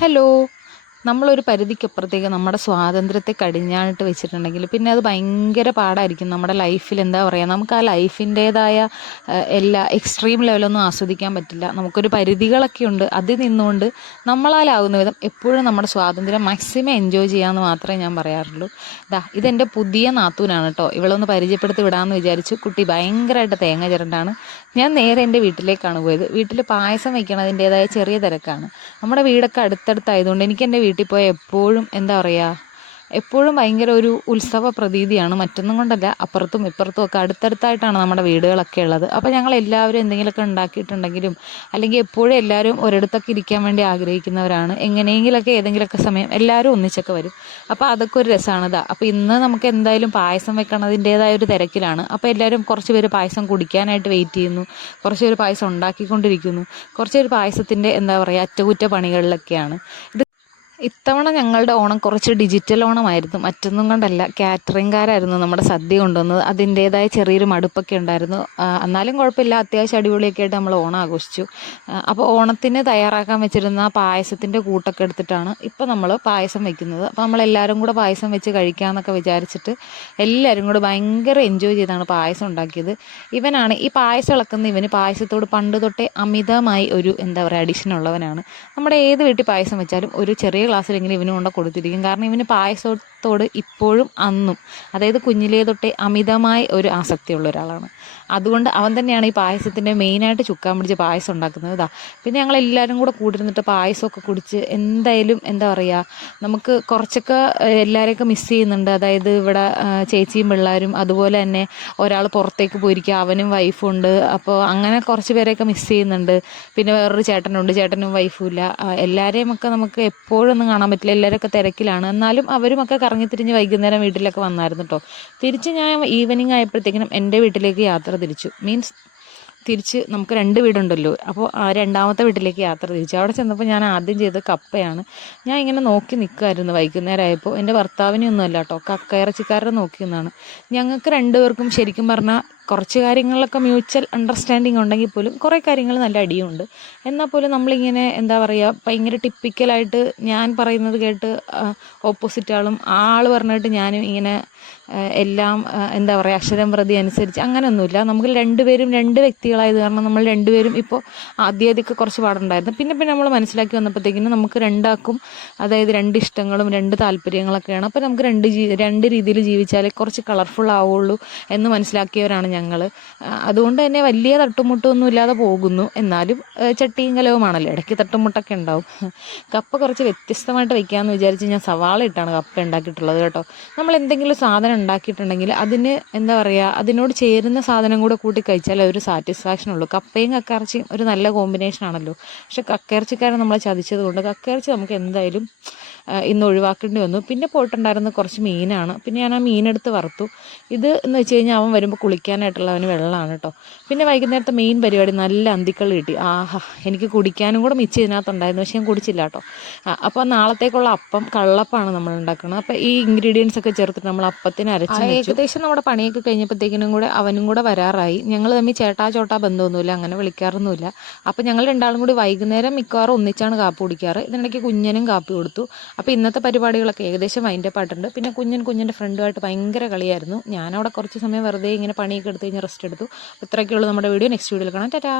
Hello. നമ്മളൊരു പരിധിക്കപ്പുറത്തേക്ക് നമ്മുടെ സ്വാതന്ത്ര്യത്തെ കടിഞ്ഞാണിട്ട് വെച്ചിട്ടുണ്ടെങ്കിൽ പിന്നെ അത് ഭയങ്കര പാടായിരിക്കും നമ്മുടെ ലൈഫിൽ. എന്താ പറയുക, നമുക്ക് ആ ലൈഫിൻ്റേതായ എല്ലാ എക്സ്ട്രീം ലെവലൊന്നും ആസ്വദിക്കാൻ പറ്റില്ല. നമുക്കൊരു പരിധികളൊക്കെ ഉണ്ട്. അതിൽ നിന്നുകൊണ്ട് നമ്മളാലാവുന്ന വിധം എപ്പോഴും നമ്മുടെ സ്വാതന്ത്ര്യം മാക്സിമം എൻജോയ് ചെയ്യാമെന്ന് മാത്രമേ ഞാൻ പറയാറുള്ളൂ. ഇതെൻ്റെ പുതിയ നാത്തൂനാണ് കേട്ടോ. ഇവളൊന്ന് പരിചയപ്പെടുത്തി വിടാമെന്ന് വിചാരിച്ചു. കുട്ടി ഭയങ്കരമായിട്ട് തേങ്ങ ചിരണ്ടാണ്. ഞാൻ നേരെ എൻ്റെ വീട്ടിലേക്കാണ് പോയത്. വീട്ടിൽ പായസം വയ്ക്കണതിൻ്റേതായ ചെറിയ തിരക്കാണ്. നമ്മുടെ വീടൊക്കെ അടുത്തടുത്തായതുകൊണ്ട് എനിക്ക് എൻ്റെ വീട്ടിൽ പോയാൽ എപ്പോഴും എന്താ പറയുക, എപ്പോഴും ഭയങ്കര ഒരു ഉത്സവ പ്രതീതിയാണ്. മറ്റൊന്നും കൊണ്ടല്ല, അപ്പുറത്തും ഇപ്പുറത്തും ഒക്കെ അടുത്തടുത്തായിട്ടാണ് നമ്മുടെ വീടുകളൊക്കെ ഉള്ളത്. അപ്പോൾ ഞങ്ങൾ എല്ലാവരും എന്തെങ്കിലുമൊക്കെ ഉണ്ടാക്കിയിട്ടുണ്ടെങ്കിലും അല്ലെങ്കിൽ എപ്പോഴും എല്ലാവരും ഒരിടത്തൊക്കെ ഇരിക്കാൻ വേണ്ടി ആഗ്രഹിക്കുന്നവരാണ്. എങ്ങനെയെങ്കിലൊക്കെ ഏതെങ്കിലുമൊക്കെ സമയം എല്ലാവരും ഒന്നിച്ചൊക്കെ വരും. അപ്പോൾ അതൊക്കെ ഒരു രസമാണ്. അപ്പോൾ ഇന്ന് നമുക്ക് എന്തായാലും പായസം വെക്കണതിൻ്റേതായ ഒരു തിരക്കിലാണ്. അപ്പോൾ എല്ലാവരും കുറച്ച് പേര് പായസം കുടിക്കാനായിട്ട് വെയിറ്റ് ചെയ്യുന്നു, കുറച്ച് പേര് പായസം ഉണ്ടാക്കിക്കൊണ്ടിരിക്കുന്നു, കുറച്ച് പേര് പായസത്തിൻ്റെ എന്താ പറയുക അറ്റകുറ്റപ്പണികളിലൊക്കെയാണ്. ഇത്തവണ ഞങ്ങളുടെ ഓണം കുറച്ച് ഡിജിറ്റൽ ഓണമായിരുന്നു. മറ്റൊന്നും കൊണ്ടല്ല, കാറ്ററിംഗുകാരായിരുന്നു നമ്മുടെ സദ്യ കൊണ്ടുവന്നത്. അതിൻ്റേതായ ചെറിയൊരു മടുപ്പൊക്കെ ഉണ്ടായിരുന്നു. എന്നാലും കുഴപ്പമില്ല, അത്യാവശ്യം അടിപൊളിയൊക്കെ ആയിട്ട് നമ്മൾ ഓണം ആഘോഷിച്ചു. അപ്പോൾ ഓണത്തിന് തയ്യാറാക്കാൻ വെച്ചിരുന്ന പായസത്തിൻ്റെ കൂട്ടൊക്കെ എടുത്തിട്ടാണ് ഇപ്പോൾ നമ്മൾ പായസം വയ്ക്കുന്നത്. അപ്പോൾ നമ്മളെല്ലാവരും കൂടെ പായസം വെച്ച് കഴിക്കാമെന്നൊക്കെ വിചാരിച്ചിട്ട് എല്ലാവരും കൂടെ ഭയങ്കര എൻജോയ് ചെയ്താണ് പായസം ഉണ്ടാക്കിയത്. ഇവനാണ് ഈ പായസം ഇളക്കുന്ന. ഇവന് പായസത്തോട് പണ്ട് തൊട്ടേ അമിതമായി ഒരു എന്താ പറയുക അഡിഷൻ ഉള്ളവനാണ്. നമ്മുടെ ഏത് വീട്ടിൽ പായസം വെച്ചാലും ഒരു ചെറിയ ഗ്ലാസ്സിലെങ്കിലും ഇവന് കൊണ്ട് കൊടുത്തിരിക്കും. കാരണം ഇവന് പായസത്തോട് ഇപ്പോഴും അന്നും, അതായത് കുഞ്ഞിലേ തൊട്ടേ അമിതമായ ഒരു ആസക്തിയുള്ള ഒരാളാണ്. അതുകൊണ്ട് അവൻ തന്നെയാണ് ഈ പായസത്തിൻ്റെ മെയിനായിട്ട് ചുക്കാൻ പിടിച്ച് പായസം ഉണ്ടാക്കുന്നത്. പിന്നെ ഞങ്ങളെല്ലാവരും കൂടെ കൂടിയിരുന്നിട്ട് പായസമൊക്കെ കുടിച്ച് എന്തായാലും എന്താ പറയുക, നമുക്ക് കുറച്ചൊക്കെ എല്ലാവരെയൊക്കെ മിസ് ചെയ്യുന്നുണ്ട്. അതായത് ഇവിടെ ചേച്ചിയും പിള്ളേരും, അതുപോലെ തന്നെ ഒരാൾ പുറത്തേക്ക് പോയിരിക്കുക, അവനും വൈഫും ഉണ്ട്. അപ്പോൾ അങ്ങനെ കുറച്ച് പേരെയൊക്കെ മിസ് ചെയ്യുന്നുണ്ട്. പിന്നെ വേറൊരു ചേട്ടനുണ്ട്, ചേട്ടനും വൈഫും ഇല്ല. എല്ലാവരെയും ഒക്കെ നമുക്ക് എപ്പോഴും ഒന്നും കാണാൻ പറ്റില്ല, എല്ലാവരൊക്കെ തിരക്കിലാണ്. എന്നാലും അവരുമൊക്കെ കറങ്ങിത്തിരിഞ്ഞ് വൈകുന്നേരം വീട്ടിലൊക്കെ വന്നായിരുന്നു കേട്ടോ. തിരിച്ച് ഞാൻ ഈവനിങ് ആയപ്പോഴത്തേക്കിനും എൻ്റെ വീട്ടിലേക്ക് യാത്ര തിരിച്ചു. തിരിച്ച് നമുക്ക് 2 വീടുണ്ടല്ലോ, അപ്പോൾ രണ്ടാമത്തെ വീട്ടിലേക്ക് യാത്ര തിരിച്ചു. അവിടെ ചെന്നപ്പോൾ ഞാൻ ആദ്യം ചെയ്തത് കപ്പയാണ്. ഞാൻ ഇങ്ങനെ നോക്കി നിൽക്കുമായിരുന്നു. വൈകുന്നേരം ആയപ്പോൾ എൻ്റെ ഭർത്താവിനെ ഒന്നുമല്ല കേട്ടോ, കക്കയിറച്ചിക്കാരനെ നോക്കി നിന്നാണ്. ഞങ്ങൾക്ക് 2 പേർക്കും ശരിക്കും പറഞ്ഞാൽ കുറച്ച് കാര്യങ്ങളിലൊക്കെ മ്യൂച്വൽ അണ്ടർസ്റ്റാൻഡിങ് ഉണ്ടെങ്കിൽ പോലും കുറേ കാര്യങ്ങൾ നല്ല അടിയുണ്ട്. എന്നാൽ പോലും നമ്മളിങ്ങനെ എന്താ പറയുക, ഭയങ്കര ടിപ്പിക്കലായിട്ട് ഞാൻ പറയുന്നത് കേട്ട് ഓപ്പോസിറ്റ് ആൾ പറഞ്ഞിട്ട് ഞാനും ഇങ്ങനെ എല്ലാം എന്താ പറയുക അക്ഷരം പ്രതി അനുസരിച്ച് അങ്ങനെയൊന്നുമില്ല. നമുക്ക് 2 പേരും 2 വ്യക്തികളായത് കാരണം നമ്മൾ 2 പേരും ഇപ്പോൾ ആദ്യമൊക്കെ കുറച്ച് പാടുണ്ടായിരുന്നു. പിന്നെ നമ്മൾ മനസ്സിലാക്കി വന്നപ്പോഴത്തേക്കിനും നമുക്ക് രണ്ടാക്കും അതായത് 2 ഇഷ്ടങ്ങളും 2 താല്പര്യങ്ങളൊക്കെയാണ്. അപ്പോൾ നമുക്ക് 2 രീതിയിൽ ജീവിച്ചാലേ കുറച്ച് കളർഫുൾ ആവുള്ളൂ എന്ന് മനസ്സിലാക്കിയവരാണ് ഞങ്ങൾ. അതുകൊണ്ട് തന്നെ വലിയ തട്ടുമുട്ടൊന്നും ഇല്ലാതെ പോകുന്നു. എന്നാലും ചട്ടിയും കലവുമാണല്ലോ, ഇടയ്ക്ക് തട്ടുമുട്ടൊക്കെ ഉണ്ടാവും. കപ്പ കുറച്ച് വ്യത്യസ്തമായിട്ട് വയ്ക്കാമെന്ന് വിചാരിച്ച് ഞാൻ സവാള ഇട്ടാണ് കപ്പ ഉണ്ടാക്കിയിട്ടുള്ളത് കേട്ടോ. നമ്മൾ എന്തെങ്കിലും സാധനം ഉണ്ടാക്കിയിട്ടുണ്ടെങ്കിൽ അതിന് എന്താ പറയുക, അതിനോട് ചേരുന്ന സാധനം കൂടെ കൂട്ടി കഴിച്ചാൽ ഒരു സാറ്റിസ്ഫാക്ഷൻ ഉള്ളൂ. കപ്പയും കക്കയിറച്ചിയും ഒരു നല്ല കോമ്പിനേഷൻ ആണല്ലോ. പക്ഷെ കക്കയിറച്ചിക്കാരൻ നമ്മളെ ചതിച്ചത് കൊണ്ട് കക്കയിറച്ചി നമുക്ക് എന്തായാലും ഇന്ന് ഒഴിവാക്കേണ്ടി വന്നു. പിന്നെ പോയിട്ടുണ്ടായിരുന്ന കുറച്ച് മീനാണ്. പിന്നെ ഞാൻ ആ മീനെടുത്ത് വറുത്തു. ഇത് എന്ന് വെച്ച് കഴിഞ്ഞാൽ അവൻ വരുമ്പോൾ കുളിക്കാനായിട്ടുള്ള അവന് വെള്ളമാണ് കേട്ടോ. പിന്നെ വൈകുന്നേരത്തെ മെയിൻ പരിപാടി നല്ല അന്തിക്കള്ളി കിട്ടി. ആഹാ, എനിക്ക് കുടിക്കാനും കൂടെ മിച്ചം ഇതിനകത്തുണ്ടായിരുന്നു, പക്ഷേ ഞാൻ കുടിച്ചില്ല കേട്ടോ. അപ്പോൾ നാളത്തേക്കുള്ള അപ്പം കള്ളപ്പമാണ് നമ്മൾ ഉണ്ടാക്കുന്നത്. അപ്പോൾ ഈ ഇൻഗ്രീഡിയൻസ് ഒക്കെ ചേർത്തിട്ട് നമ്മൾ അപ്പത്തിന് അരച്ച് ഏകദേശം നമ്മുടെ പണിയൊക്കെ കഴിഞ്ഞപ്പോഴത്തേക്കിനും കൂടെ അവനും കൂടെ വരാറായി. ഞങ്ങൾ തമ്മിൽ ചേട്ടാ ചോട്ടാ ബന്ധമൊന്നുമില്ല, അങ്ങനെ വിളിക്കാറൊന്നുമില്ല. അപ്പോൾ ഞങ്ങൾ രണ്ടാളും കൂടി വൈകുന്നേരം മിക്കവാറും ഒന്നിച്ചാണ് കാപ്പി കുടിക്കാറ്. ഇതിനിടയ്ക്ക് കുഞ്ഞനും കാപ്പി കൊടുത്തു. അപ്പോൾ ഇന്നത്തെ പരിപാടികളൊക്കെ ഏകദേശം വൈൻഡപ്പ് ആയിട്ടുണ്ട്. പിന്നെ കുഞ്ഞൻ്റെ ഫ്രണ്ടുമായിട്ട് ഭയങ്കര കളിയായിരുന്നു. ഞാനവിടെ കുറച്ച് സമയം വെറുതെ ഇങ്ങനെ പണിയൊക്കെ എടുത്ത് കഴിഞ്ഞ് റെസ്റ്റ് എടുത്തു. ഇത്രയൊക്കെയുള്ളൂ നമ്മുടെ വീഡിയോ. നെക്സ്റ്റ് വീഡിയോയിൽ കാണാം. ടാറ്റാ.